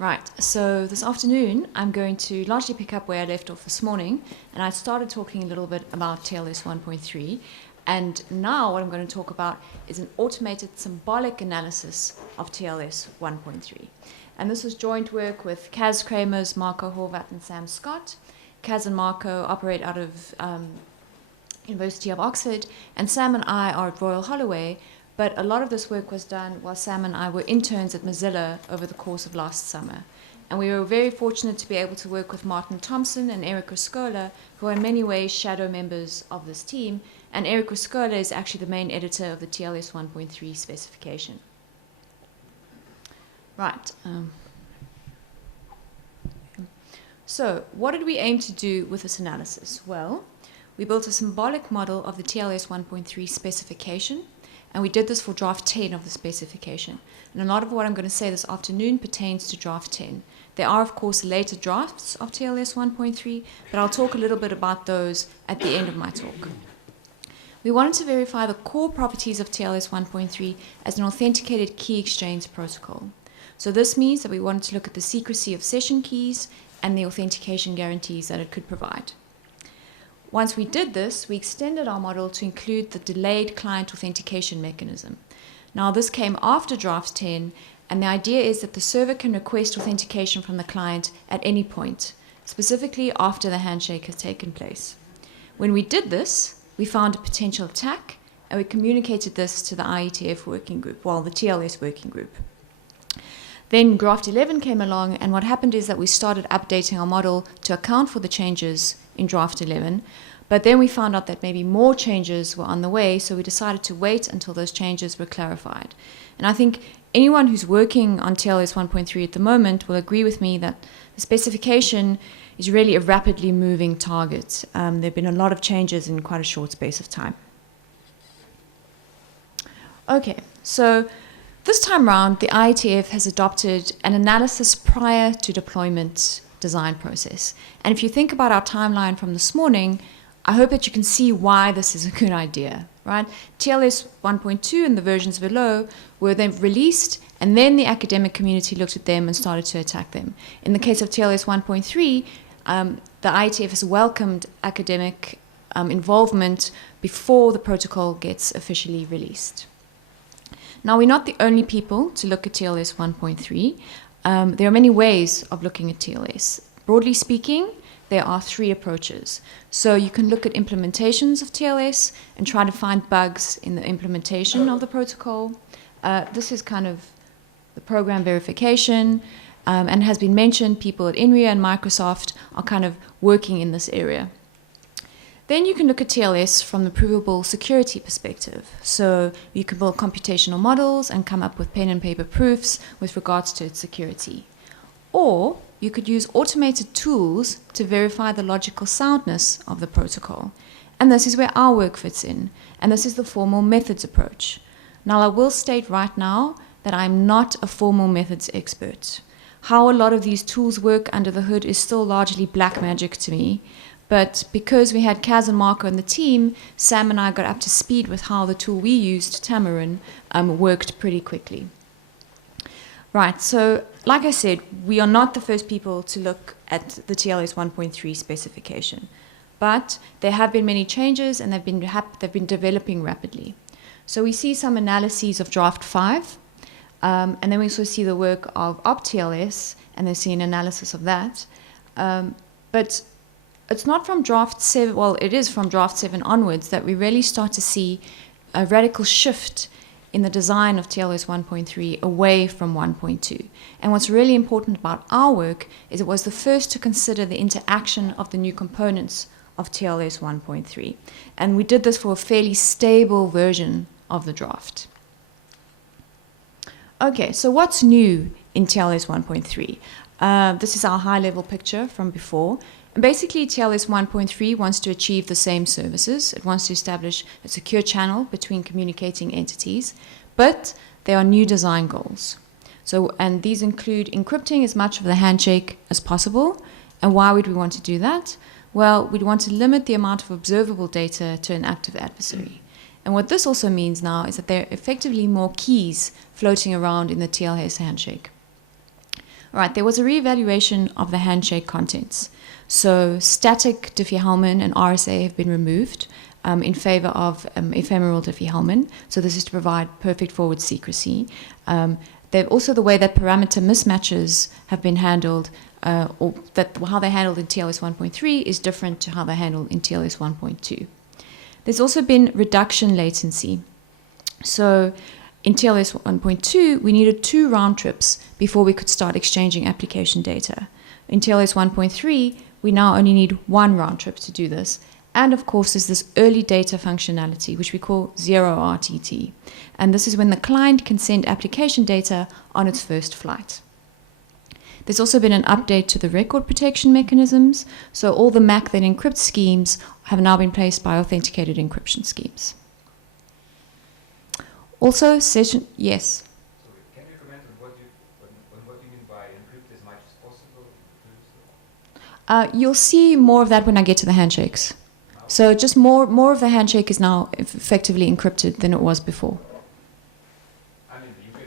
Right, so this afternoon I'm going to largely pick up where I left off this morning, and I started talking a little bit about TLS 1.3, and now what I'm going to talk about is an automated symbolic analysis of TLS 1.3. And this was joint work with Kaz Kramers, Marco Horvat, and Sam Scott. Kaz and Marco operate out of University of Oxford, and Sam and I are at Royal Holloway. But a lot of this work was done while Sam and I were interns at Mozilla over the course of last summer. And we were very fortunate to be able to work with Martin Thompson and Eric Riscola, who are in many ways shadow members of this team. And Eric Riscola is actually the main editor of the TLS 1.3 specification. Right. So what did we aim to do with this analysis? Well, we built a symbolic model of the TLS 1.3 specification. And we did this for draft 10 of the specification. And a lot of what I'm going to say this afternoon pertains to draft 10. There are, of course, later drafts of TLS 1.3, but I'll talk a little bit about those at the end of my talk. We wanted to verify the core properties of TLS 1.3 as an authenticated key exchange protocol. So this means that we wanted to look at the secrecy of session keys and the authentication guarantees that it could provide. Once we did this, we extended our model to include the delayed client authentication mechanism. Now, this came after draft 10, and the idea is that the server can request authentication from the client at any point, specifically after the handshake has taken place. When we did this, we found a potential attack, and we communicated this to the IETF working group, well, the TLS working group. Then draft 11 came along, and what happened is that we started updating our model to account for the changes in draft 11, but then we found out that maybe more changes were on the way, so we decided to wait until those changes were clarified. And I think anyone who's working on TLS 1.3 at the moment will agree with me that the specification is really a rapidly moving target. There have been a lot of changes in quite a short space of time. Okay, so this time around, the IETF has adopted an analysis prior to deployment design process. And if you think about our timeline from this morning, I hope that you can see why this is a good idea, right? TLS 1.2 and the versions below were then released, and then the academic community looked at them and started to attack them. In the case of TLS 1.3, the IETF has welcomed academic involvement before the protocol gets officially released. Now, we're not the only people to look at TLS 1.3. There are many ways of looking at TLS. Broadly speaking, there are three approaches. So you can look at implementations of TLS and try to find bugs in the implementation of the protocol. This is kind of the program verification, and has been mentioned, people at INRIA and Microsoft are kind of working in this area. Then you can look at TLS from the provable security perspective. So you can build computational models and come up with pen and paper proofs with regards to its security. Or you could use automated tools to verify the logical soundness of the protocol. And this is where our work fits in. And this is the formal methods approach. Now, I will state right now that I'm not a formal methods expert. How a lot of these tools work under the hood is still largely black magic to me. But because we had Kaz and Marco in the team, Sam and I got up to speed with how the tool we used, Tamarin, worked pretty quickly. Right, so like I said, we are not the first people to look at the TLS 1.3 specification. But there have been many changes, and they've been developing rapidly. So we see some analyses of draft 5, and then we also see the work of OPTLS, and then see an analysis of that. But it's not from draft 7, well, it is from draft 7 onwards that we really start to see a radical shift in the design of TLS 1.3 away from 1.2. And what's really important about our work is it was the first to consider the interaction of the new components of TLS 1.3. And we did this for a fairly stable version of the draft. Okay, so what's new in TLS 1.3? This is our high-level picture from before. And basically, TLS 1.3 wants to achieve the same services. It wants to establish a secure channel between communicating entities, but there are new design goals. And these include encrypting as much of the handshake as possible. And why would we want to do that? Well, we'd want to limit the amount of observable data to an active adversary. And what this also means now is that there are effectively more keys floating around in the TLS handshake. All right, there was a reevaluation of the handshake contents. So static Diffie-Hellman and RSA have been removed in favor of ephemeral Diffie-Hellman. So this is to provide perfect forward secrecy. They've also the way that parameter mismatches have been handled, or that how they're handled in TLS 1.3 is different to how they're handled in TLS 1.2. There's also been reduction latency. So in TLS 1.2, we needed 2 round trips before we could start exchanging application data. In TLS 1.3, we now only need 1 round trip to do this. And of course, there's this early data functionality, which we call 0 RTT. And this is when the client can send application data on its first flight. There's also been an update to the record protection mechanisms. So all the MAC that encrypt schemes have now been placed by authenticated encryption schemes. Also, session, yes? So can you comment on what you mean by encrypt as much as possible? You'll see more of that when I get to the handshakes. So just more of the handshake is now effectively encrypted than it was before. I mean, you can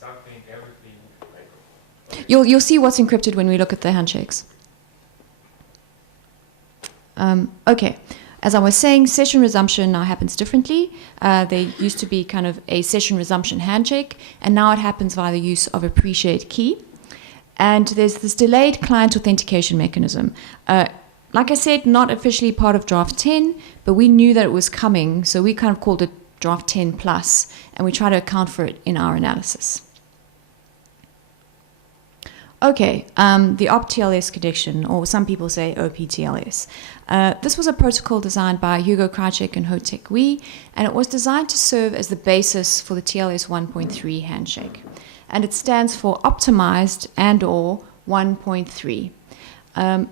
something, everything. Like, You'll see what's encrypted when we look at the handshakes. Okay. As I was saying, session resumption now happens differently. There used to be kind of a session resumption handshake, and now it happens via the use of appreciate key. And there's this delayed client authentication mechanism. Like I said, not officially part of draft 10, but we knew that it was coming, so we kind of called it draft 10 plus, and we try to account for it in our analysis. Okay, the OPTLS connection, or some people say OPTLS. This was a protocol designed by Hugo Krajcik and Ho-Tek Wee, and it was designed to serve as the basis for the TLS 1.3 handshake. And it stands for Optimized and/or 1.3.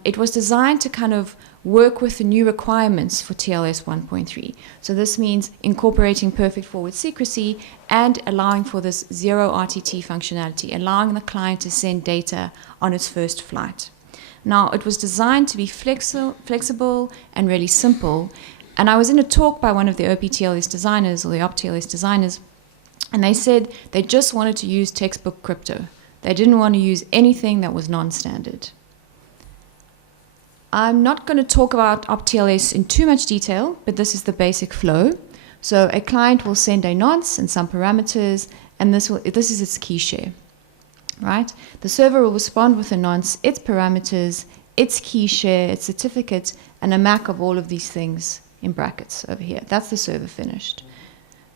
It was designed to kind of work with the new requirements for TLS 1.3. So this means incorporating perfect forward secrecy and allowing for this 0 RTT functionality, allowing the client to send data on its first flight. Now, it was designed to be flexible and really simple. And I was in a talk by one of the OPTLS designers, or the OPTLS designers, and they said they just wanted to use textbook crypto. They didn't want to use anything that was non-standard. I'm not going to talk about OPTLS in too much detail, but this is the basic flow. So a client will send a nonce and some parameters, and this is its key share, right? The server will respond with a nonce, its parameters, its key share, its certificate, and a MAC of all of these things in brackets over here. That's the server finished.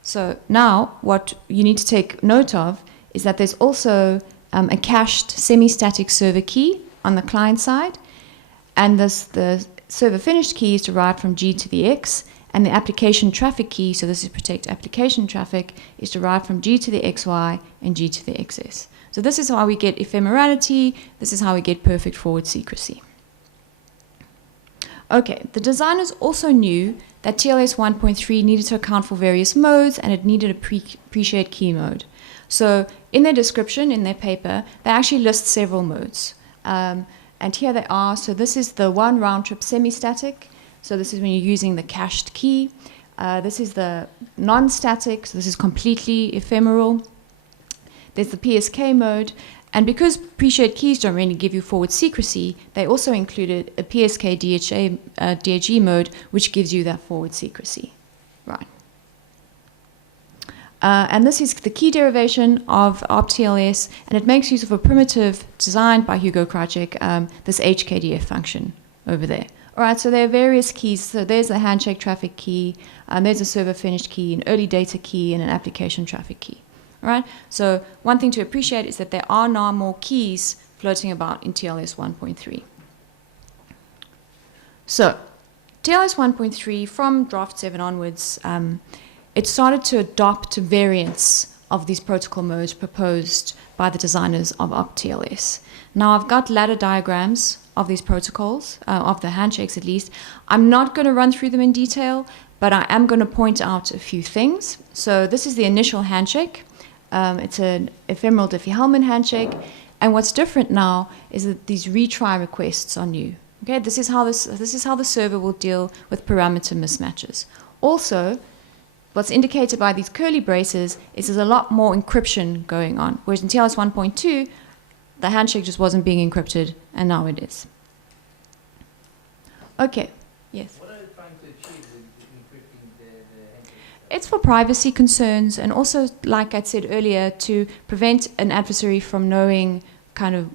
So now what you need to take note of is that there's also a cached semi-static server key on the client side, and the server finished key is derived from G to the X, and the application traffic key, so this is protect application traffic, is derived from G to the XY and G to the XS. So this is how we get ephemerality, this is how we get perfect forward secrecy. Okay, the designers also knew that TLS 1.3 needed to account for various modes, and it needed a appreciate key mode. So in their description, in their paper, they actually list several modes. And here they are. So this is the 1 round trip semi-static. So this is when you're using the cached key. This is the non-static. So this is completely ephemeral. There's the PSK mode. And because appreciate keys don't really give you forward secrecy, they also included a PSK DHE mode, which gives you that forward secrecy. Right. And this is the key derivation of OPTLS, and it makes use of a primitive designed by Hugo Krajcik, this HKDF function over there. All right, so there are various keys. So there's a handshake traffic key, there's a server finished key, an early data key, and an application traffic key. All right, so one thing to appreciate is that there are now more keys floating about in TLS 1.3. So TLS 1.3, from draft 7 onwards, it started to adopt variants of these protocol modes proposed by the designers of OPTLS. Now I've got ladder diagrams of these protocols, of the handshakes at least. I'm not going to run through them in detail, but I am going to point out a few things. So this is the initial handshake. It's an ephemeral Diffie-Hellman handshake. And what's different now is that these retry requests are new. Okay, this is how the server will deal with parameter mismatches. Also, what's indicated by these curly braces is there's a lot more encryption going on, whereas in TLS 1.2, The handshake just wasn't being encrypted, and now it is. Okay, yes? What are you trying to achieve with encrypting the handshake? It's for privacy concerns, and also, like I said earlier, to prevent an adversary from knowing kind of,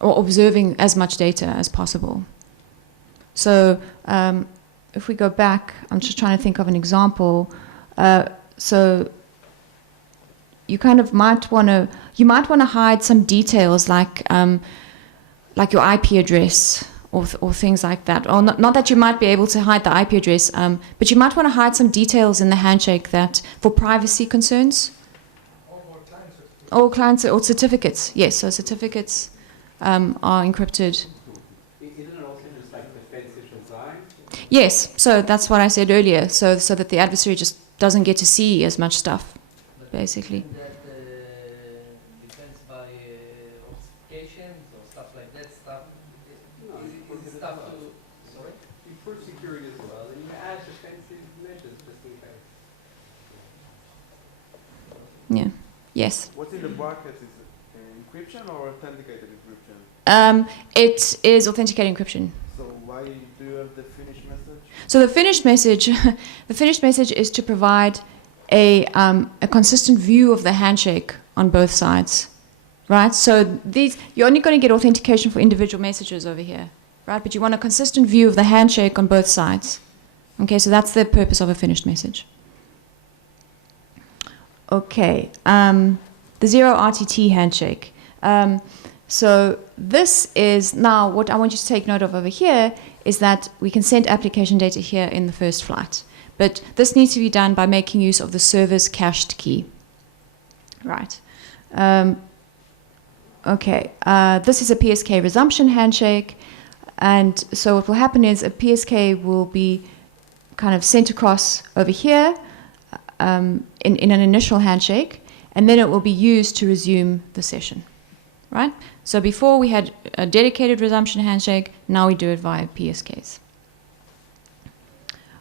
or observing as much data as possible. So if we go back, I'm just trying to think of an example. So you kind of might want to hide some details like your IP address or things like that. Or not that you might be able to hide the IP address, but you might want to hide some details in the handshake that for privacy concerns. Or clients or certificates. Yes, so certificates are encrypted. Isn't it also just like defensive design? Yes, so that's what I said earlier, so that the adversary just doesn't get to see as much stuff, basically. That defense by authentications or stuff like that stuff. Is stuff to sorry? For security as well, and you add defensive measures just in case. Yeah. Yes. What's in the brackets? Is it encryption or authenticated encryption? It is authenticated encryption. So why do you have the finished message? So the finished message is to provide a consistent view of the handshake on both sides, right? So you're only going to get authentication for individual messages over here, right? But you want a consistent view of the handshake on both sides. Okay, so that's the purpose of a finished message. Okay, the zero RTT handshake. So this is now what I want you to take note of over here is that we can send application data here in the first flight. But this needs to be done by making use of the server's cached key. Right. Okay, this is a PSK resumption handshake. And so what will happen is a PSK will be kind of sent across over here in an initial handshake, and then it will be used to resume the session. Right? So before we had a dedicated resumption handshake, now we do it via PSKs.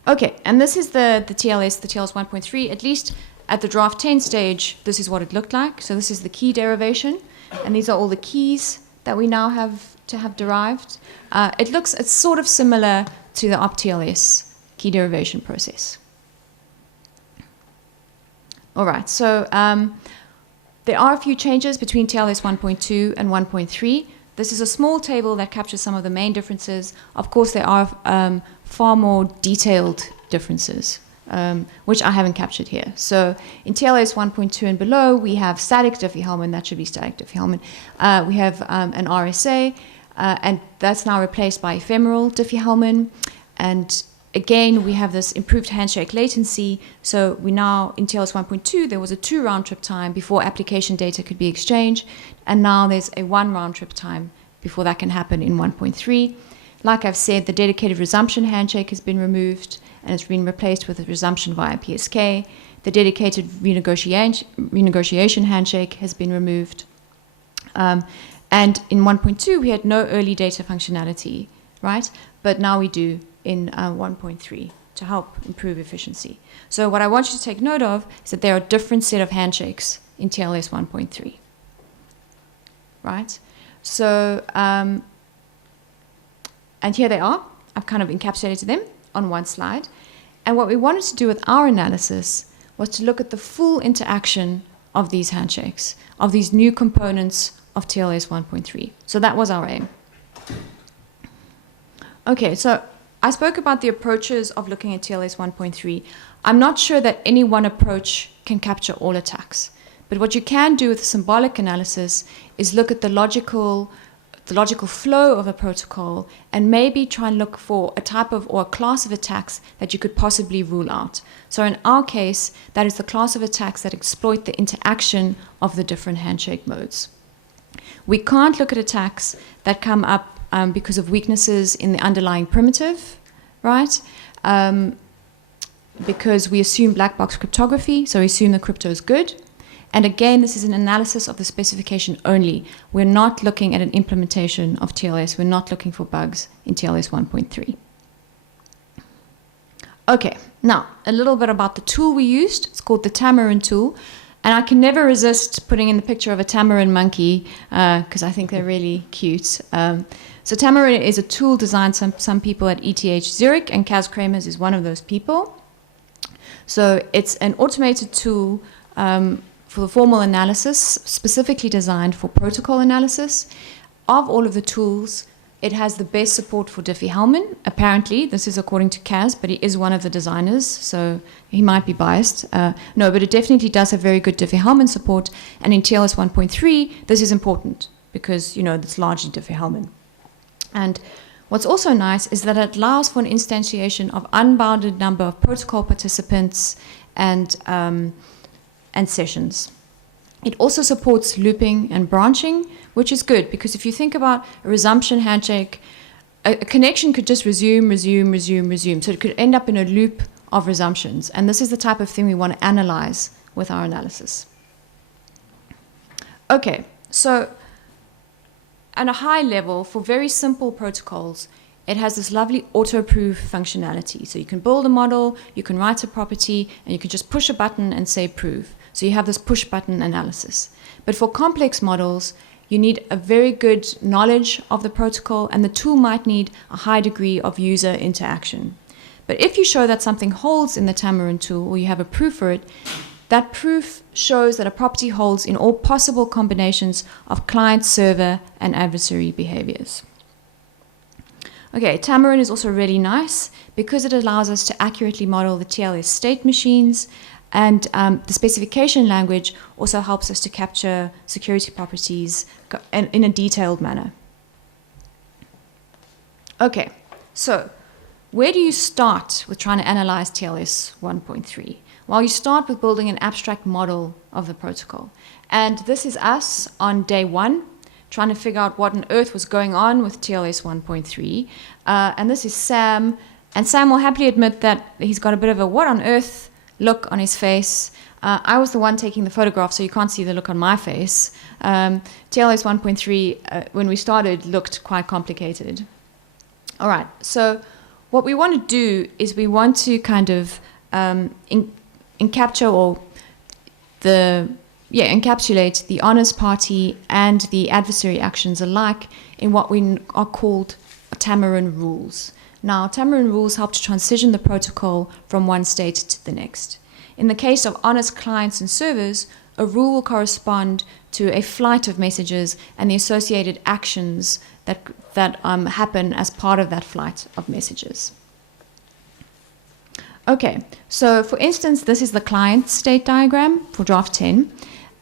Okay, and this is the TLS 1.3, at least at the draft 10 stage, this is what it looked like. So this is the key derivation, and these are all the keys that we now have to have derived. It's sort of similar to the OPTLS key derivation process. All right, so there are a few changes between TLS 1.2 and 1.3. This is a small table that captures some of the main differences. Of course, there are far more detailed differences, which I haven't captured here. So in TLS 1.2 and below, we have static Diffie-Hellman. That should be static Diffie-Hellman. We have an RSA, and that's now replaced by ephemeral Diffie-Hellman. And again, we have this improved handshake latency. So we now, in TLS 1.2, there was a 2 round-trip time before application data could be exchanged. And now there's a 1 round-trip time before that can happen in 1.3. Like I've said, the dedicated resumption handshake has been removed, and it's been replaced with a resumption via PSK. The dedicated renegotiation handshake has been removed. And in 1.2, we had no early data functionality, right? But now we do in 1.3 to help improve efficiency. So what I want you to take note of is that there are a different set of handshakes in TLS 1.3, right? So, and here they are. I've kind of encapsulated them on one slide. And what we wanted to do with our analysis was to look at the full interaction of these handshakes, of these new components of TLS 1.3. So that was our aim. Okay, so I spoke about the approaches of looking at TLS 1.3. I'm not sure that any one approach can capture all attacks. But what you can do with symbolic analysis is look at the logical flow of a protocol and maybe try and look for a type of or a class of attacks that you could possibly rule out. So in our case, that is the class of attacks that exploit the interaction of the different handshake modes. We can't look at attacks that come up because of weaknesses in the underlying primitive, right? Because we assume black box cryptography, so we assume the crypto is good. And again, this is an analysis of the specification only. We're not looking at an implementation of TLS. We're not looking for bugs in TLS 1.3. Okay, now a little bit about the tool we used. It's called the Tamarin tool. And I can never resist putting in the picture of a Tamarin monkey because I think they're really cute. So Tamarin is a tool designed some people at ETH Zurich, and Kaz Kramers is one of those people. So it's an automated tool for the formal analysis, specifically designed for protocol analysis. Of all of the tools, it has the best support for Diffie-Hellman. Apparently, this is according to Kaz, but he is one of the designers, so he might be biased. No, but it definitely does have very good Diffie-Hellman support. And in TLS 1.3, this is important because, you know, it's largely Diffie-Hellman. And what's also nice is that it allows for an instantiation of unbounded number of protocol participants and sessions. It also supports looping and branching, which is good because if you think about a resumption handshake, a connection could just resume. So it could end up in a loop of resumptions. And this is the type of thing we want to analyze with our analysis. Okay, so at a high level, for very simple protocols, it has this lovely auto-prove functionality. So you can build a model, you can write a property, and you can just push a button and say prove. So you have this push button analysis. But for complex models, you need a very good knowledge of the protocol, and the tool might need a high degree of user interaction. But if you show that something holds in the Tamarin tool, or you have a proof for it, that proof shows that a property holds in all possible combinations of client, server, and adversary behaviors. Okay, Tamarin is also really nice because it allows us to accurately model the TLS state machines, and the specification language also helps us to capture security properties in a detailed manner. Okay, so where do you start with trying to analyze TLS 1.3? Well, you start with building an abstract model of the protocol. And this is us on day one, trying to figure out what on earth was going on with TLS 1.3. And this is Sam. And Sam will happily admit that he's got a bit of a what on earth look on his face. I was the one taking the photograph, so you can't see the look on my face. TLS 1.3, when we started, looked quite complicated. All right, so what we want to do is we want to kind of encapsulate the honest party and the adversary actions alike in what we are called Tamarin rules. Now, Tamarin rules help to transition the protocol from one state to the next. In the case of honest clients and servers, a rule will correspond to a flight of messages and the associated actions that happen as part of that flight of messages. Okay, so for instance, this is the client state diagram for draft 10.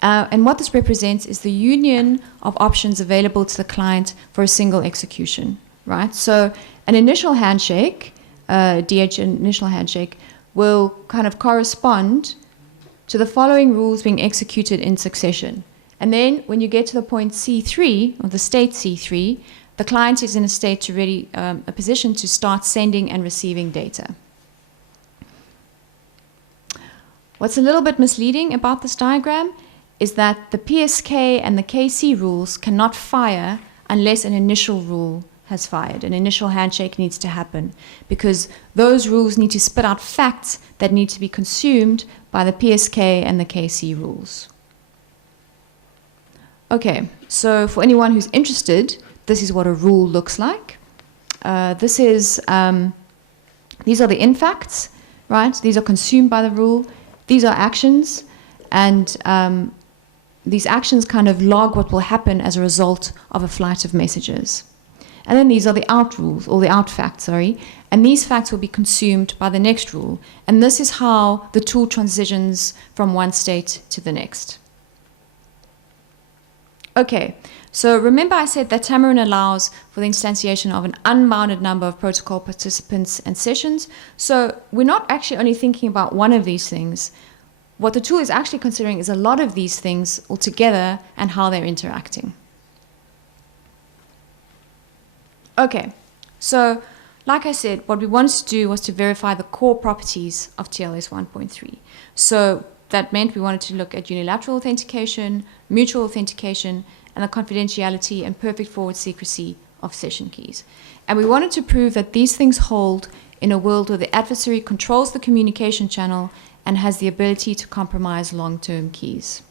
And what this represents is the union of options available to the client for a single execution, right? So an initial handshake, DH initial handshake, will kind of correspond to the following rules being executed in succession. And then when you get to the point C3, or the state C3, the client is in a state to ready a position to start sending and receiving data. What's a little bit misleading about this diagram is that the PSK and the KC rules cannot fire unless an initial rule has fired. An initial handshake needs to happen because those rules need to spit out facts that need to be consumed by the PSK and the KC rules. Okay, so for anyone who's interested, this is what a rule looks like. These are the in facts, right? These are consumed by the rule. These are actions, and these actions kind of log what will happen as a result of a flight of messages. And then these are the out rules, or the out facts, sorry. And these facts will be consumed by the next rule. And this is how the tool transitions from one state to the next. Okay, so remember I said that Tamarin allows for the instantiation of an unbounded number of protocol participants and sessions. So we're not actually only thinking about one of these things. What the tool is actually considering is a lot of these things altogether and how they're interacting. Okay, so like I said, what we wanted to do was to verify the core properties of TLS 1.3. So that meant we wanted to look at unilateral authentication, mutual authentication, and the confidentiality and perfect forward secrecy of session keys. And we wanted to prove that these things hold in a world where the adversary controls the communication channel and has the ability to compromise long-term keys.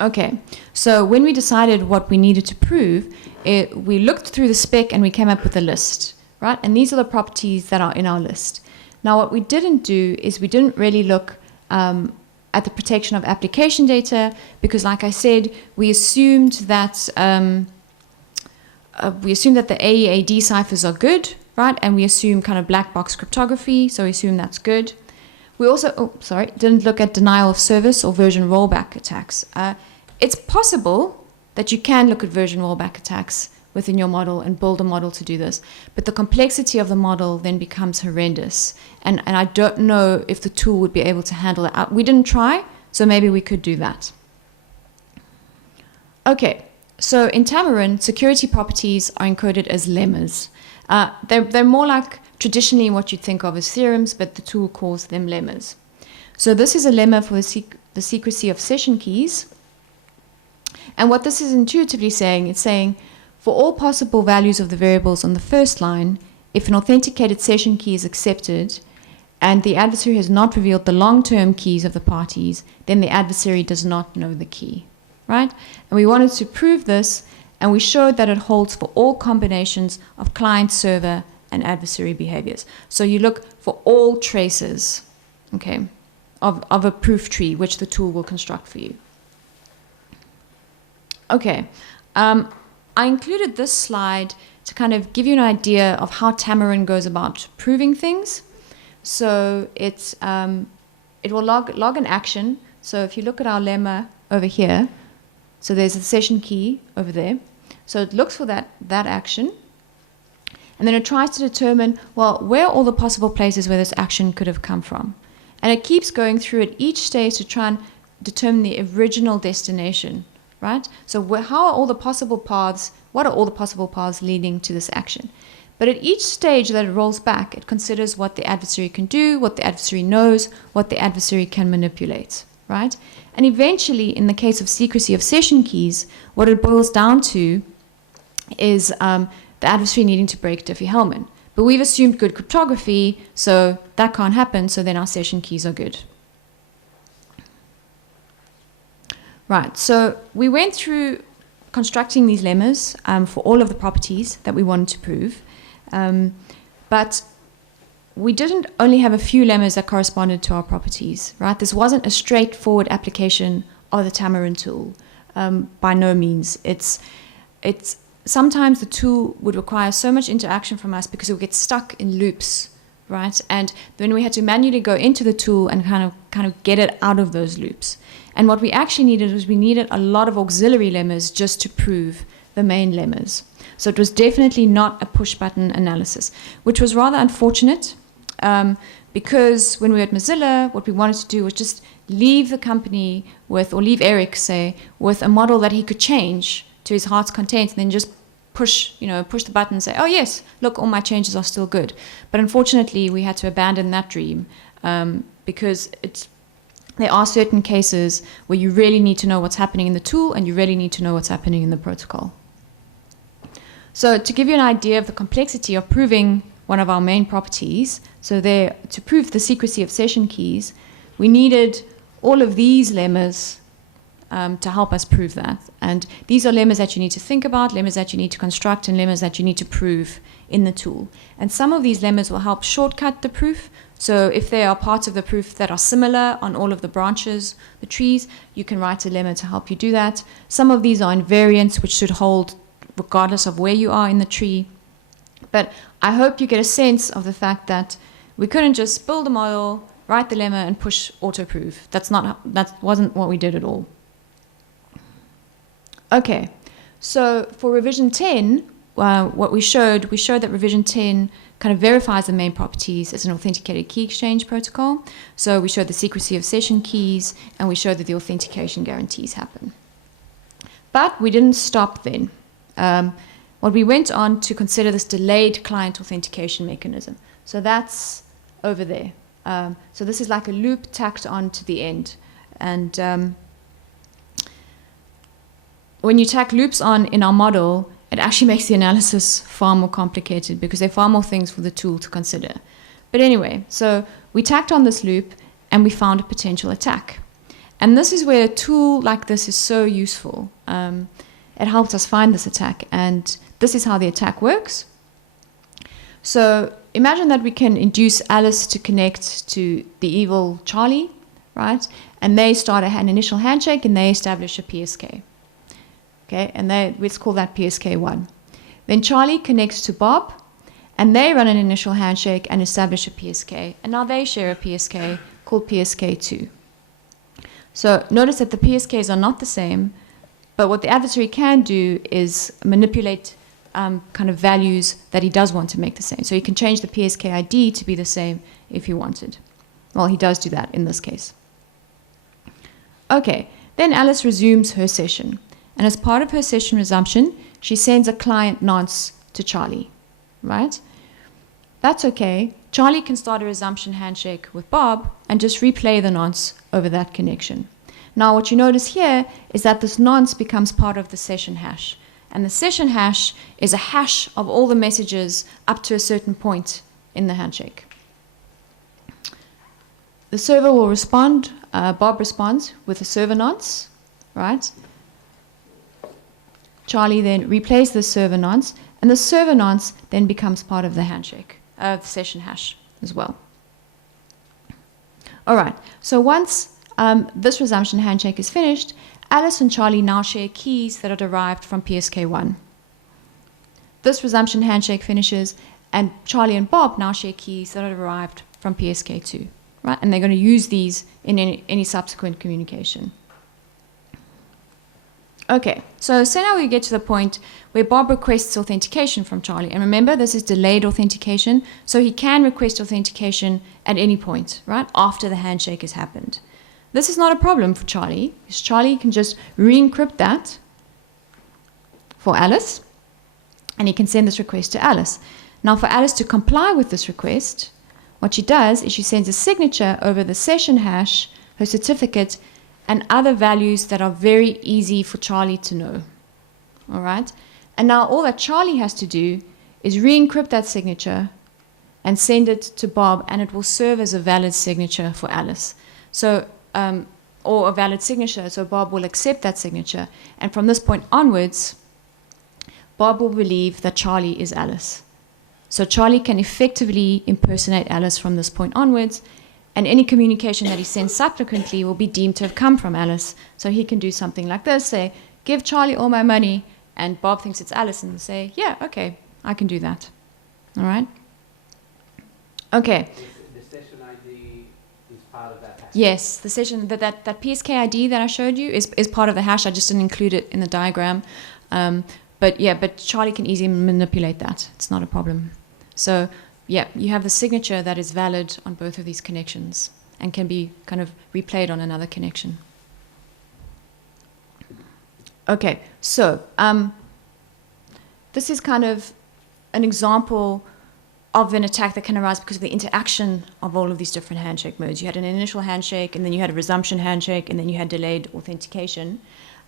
Okay, so when we decided what we needed to prove, we looked through the spec and we came up with a list, right? And these are the properties that are in our list. Now, what we didn't do is we didn't really look at the protection of application data because, like I said, we assumed that the AEAD ciphers are good, right? And we assume kind of black box cryptography, so we assume that's good. We also, didn't look at denial of service or version rollback attacks. It's possible that you can look at version rollback attacks within your model and build a model to do this, but the complexity of the model then becomes horrendous. And I don't know if the tool would be able to handle it. We didn't try, so maybe we could do that. Okay, so in Tamarin, security properties are encoded as lemmas. They're more like traditionally what you'd think of as theorems, but the tool calls them lemmas. So this is a lemma for the secrecy of session keys. And what this is intuitively saying, it's saying, for all possible values of the variables on the first line, if an authenticated session key is accepted and the adversary has not revealed the long-term keys of the parties, then the adversary does not know the key, right? And we wanted to prove this, and we showed that it holds for all combinations of client-server and adversary behaviors. So you look for all traces, okay, of a proof tree, which the tool will construct for you. Okay, I included this slide to kind of give you an idea of how Tamarin goes about proving things. So it will log an action. So if you look at our lemma over here, so there's a session key over there. So it looks for that action. And then it tries to determine, well, where are all the possible places where this action could have come from? And it keeps going through at each stage to try and determine the original destination. Right? So how are all the possible paths, what are all the possible paths leading to this action? But at each stage that it rolls back, it considers what the adversary can do, what the adversary knows, what the adversary can manipulate, right? And eventually, in the case of secrecy of session keys, what it boils down to is the adversary needing to break Diffie-Hellman. But we've assumed good cryptography, so that can't happen, so then our session keys are good. Right, so we went through constructing these lemmas for all of the properties that we wanted to prove, but we didn't only have a few lemmas that corresponded to our properties, right? This wasn't a straightforward application of the Tamarin tool, by no means. It's sometimes the tool would require so much interaction from us because it would get stuck in loops, right? And then we had to manually go into the tool and kind of get it out of those loops. And what we actually needed was we needed a lot of auxiliary lemmas just to prove the main lemmas. So it was definitely not a push-button analysis, which was rather unfortunate because when we were at Mozilla, what we wanted to do was just leave the company with, or leave Eric, say, with a model that he could change to his heart's content and then just push the button and say, oh yes, look, all my changes are still good. But unfortunately, we had to abandon that dream because there are certain cases where you really need to know what's happening in the tool and you really need to know what's happening in the protocol. So to give you an idea of the complexity of proving one of our main properties, so there, to prove the secrecy of session keys, we needed all of these lemmas to help us prove that. And these are lemmas that you need to think about, lemmas that you need to construct, and lemmas that you need to prove in the tool. And some of these lemmas will help shortcut the proof. So if there are parts of the proof that are similar on all of the branches, the trees, you can write a lemma to help you do that. Some of these are invariants, which should hold regardless of where you are in the tree. But I hope you get a sense of the fact that we couldn't just build a model, write the lemma, and push auto-proof. That wasn't what we did at all. Okay, so for revision 10, what we showed that revision 10 kind of verifies the main properties as an authenticated key exchange protocol. So we showed the secrecy of session keys, and we showed that the authentication guarantees happen. But we didn't stop then. What we went on to consider this delayed client authentication mechanism. So that's over there. So this is like a loop tacked on to the end. And when you tack loops on in our model, it actually makes the analysis far more complicated because there are far more things for the tool to consider. But anyway, so we tacked on this loop and we found a potential attack. And this is where a tool like this is so useful. It helps us find this attack, and this is how the attack works. So imagine that we can induce Alice to connect to the evil Charlie, right? And they start an initial handshake and they establish a PSK. Okay, and let's call that PSK1. Then Charlie connects to Bob, and they run an initial handshake and establish a PSK. And now they share a PSK called PSK2. So notice that the PSKs are not the same, but what the adversary can do is manipulate kind of values that he does want to make the same. So he can change the PSK ID to be the same if he wanted. Well, he does do that in this case. Okay, then Alice resumes her session. And as part of her session resumption, she sends a client nonce to Charlie, right? That's okay. Charlie can start a resumption handshake with Bob and just replay the nonce over that connection. Now what you notice here is that this nonce becomes part of the session hash. And the session hash is a hash of all the messages up to a certain point in the handshake. The server will respond, Bob responds with a server nonce, right? Charlie then replays the server nonce, and the server nonce then becomes part of the handshake, the session hash as well. All right, so once this resumption handshake is finished, Alice and Charlie now share keys that are derived from PSK1. This resumption handshake finishes, and Charlie and Bob now share keys that are derived from PSK2, right? And they're going to use these in any subsequent communication. Okay, so say now we get to the point where Bob requests authentication from Charlie. And remember, this is delayed authentication, so he can request authentication at any point, right, after the handshake has happened. This is not a problem for Charlie, because Charlie can just re-encrypt that for Alice, and he can send this request to Alice. Now, for Alice to comply with this request, what she does is she sends a signature over the session hash, her certificate, and other values that are very easy for Charlie to know. All right? And now all that Charlie has to do is re-encrypt that signature and send it to Bob, and it will serve as a valid signature for Alice. So, or a valid signature, so Bob will accept that signature. And from this point onwards, Bob will believe that Charlie is Alice. So Charlie can effectively impersonate Alice from this point onwards, and any communication that he sends subsequently will be deemed to have come from Alice. So he can do something like this, say, give Charlie all my money, and Bob thinks it's Alice, and say, yeah, okay, I can do that. All right? Okay. The session ID is part of that hash? Yes, the session, that PSK ID that I showed you is part of the hash. I just didn't include it in the diagram. But Charlie can easily manipulate that. It's not a problem. So, yeah, you have the signature that is valid on both of these connections and can be kind of replayed on another connection. Okay, so this is kind of an example of an attack that can arise because of the interaction of all of these different handshake modes. You had an initial handshake, and then you had a resumption handshake, and then you had delayed authentication.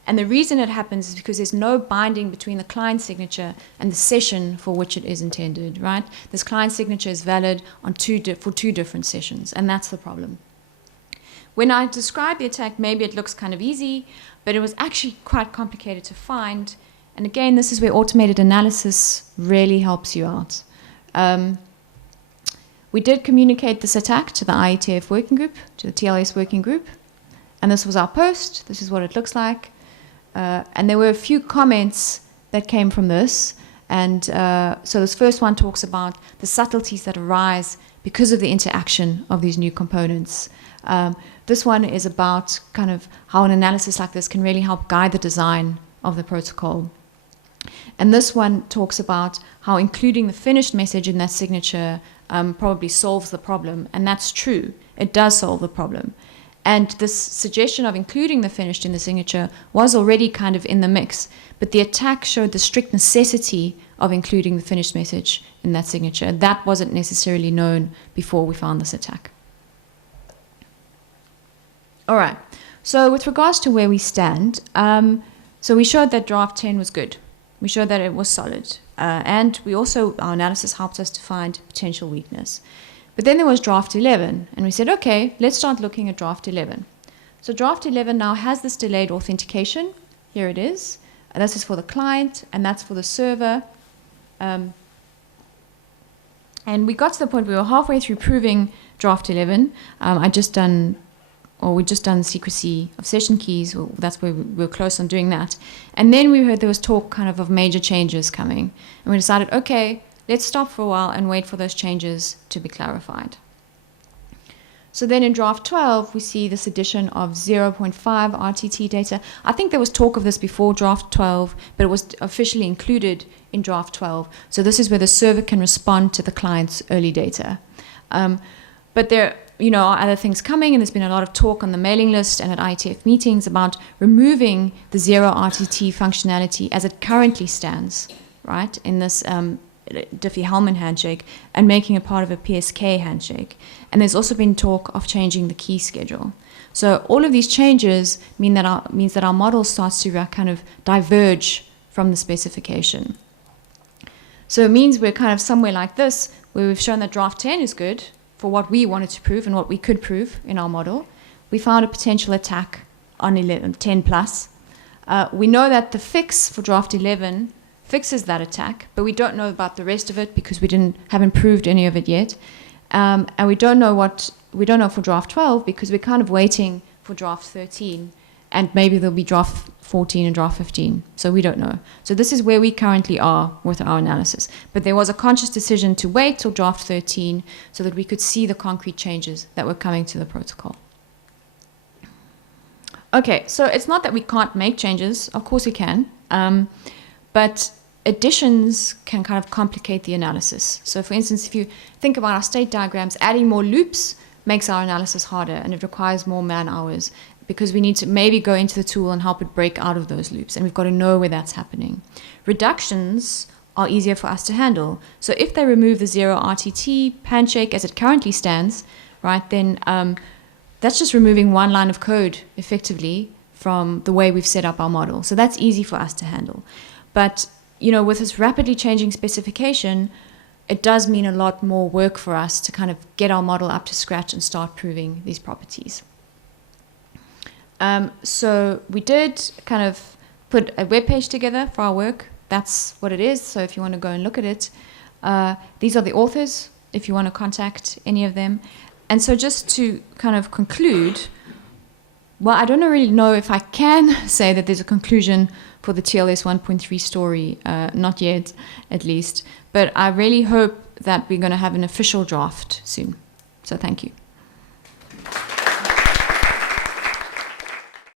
And the reason it happens is because there's no binding between the client signature and the session for which it is intended, right? This client signature is valid on for two different sessions, and that's the problem. When I describe the attack, maybe it looks kind of easy, but it was actually quite complicated to find. And again, this is where automated analysis really helps you out. We did communicate this attack to the IETF working group, to the TLS working group, and this was our post. This is what it looks like. And there were a few comments that came from this. And so this first one talks about the subtleties that arise because of the interaction of these new components. This one is about kind of how an analysis like this can really help guide the design of the protocol. And this one talks about how including the finished message in that signature probably solves the problem. And that's true. It does solve the problem. And this suggestion of including the finished in the signature was already kind of in the mix. But the attack showed the strict necessity of including the finished message in that signature. That wasn't necessarily known before we found this attack. All right. So with regards to where we stand, so we showed that draft 10 was good. We showed that it was solid. And we also, our analysis helped us to find potential weakness. But then there was draft 11, and we said, okay, let's start looking at draft 11. So draft 11 now has this delayed authentication. Here it is. And this is for the client, and that's for the server. And we got to the point where we were halfway through proving draft 11. We'd just done secrecy of session keys. Or that's where we were close on doing that. And then we heard there was talk kind of major changes coming. And we decided, okay, let's stop for a while and wait for those changes to be clarified. So then in draft 12, we see this addition of 0.5 RTT data. I think there was talk of this before draft 12, but it was officially included in draft 12. So this is where the server can respond to the client's early data. But there are other things coming, and there's been a lot of talk on the mailing list and at IETF meetings about removing the 0 RTT functionality as it currently stands, right, in this Diffie-Hellman handshake, and making it part of a PSK handshake. And there's also been talk of changing the key schedule. So all of these changes means that our model starts to kind of diverge from the specification. So it means we're kind of somewhere like this, where we've shown that draft 10 is good for what we wanted to prove and what we could prove in our model. We found a potential attack on 10 plus. We know that the fix for draft 11 fixes that attack, but we don't know about the rest of it because we haven't proved any of it yet. And we don't know for draft 12 because we're kind of waiting for draft 13, and maybe there'll be draft 14 and draft 15. So we don't know. So this is where we currently are with our analysis. But there was a conscious decision to wait till draft 13 so that we could see the concrete changes that were coming to the protocol. Okay, so it's not that we can't make changes. Of course we can. But additions can kind of complicate the analysis. So for instance, if you think about our state diagrams, adding more loops makes our analysis harder, and it requires more man hours because we need to maybe go into the tool and help it break out of those loops, and we've got to know where that's happening. Reductions are easier for us to handle. So if they remove the 0 RTT handshake as it currently stands, right, then that's just removing one line of code effectively from the way we've set up our model. So that's easy for us to handle. But, with this rapidly changing specification, it does mean a lot more work for us to kind of get our model up to scratch and start proving these properties. So we did kind of put a web page together for our work. That's what it is. So if you want to go and look at it, these are the authors, if you want to contact any of them. And so just to kind of conclude, well, I don't really know if I can say that there's a conclusion for the TLS 1.3 story, not yet, at least. But I really hope that we're going to have an official draft soon. So thank you.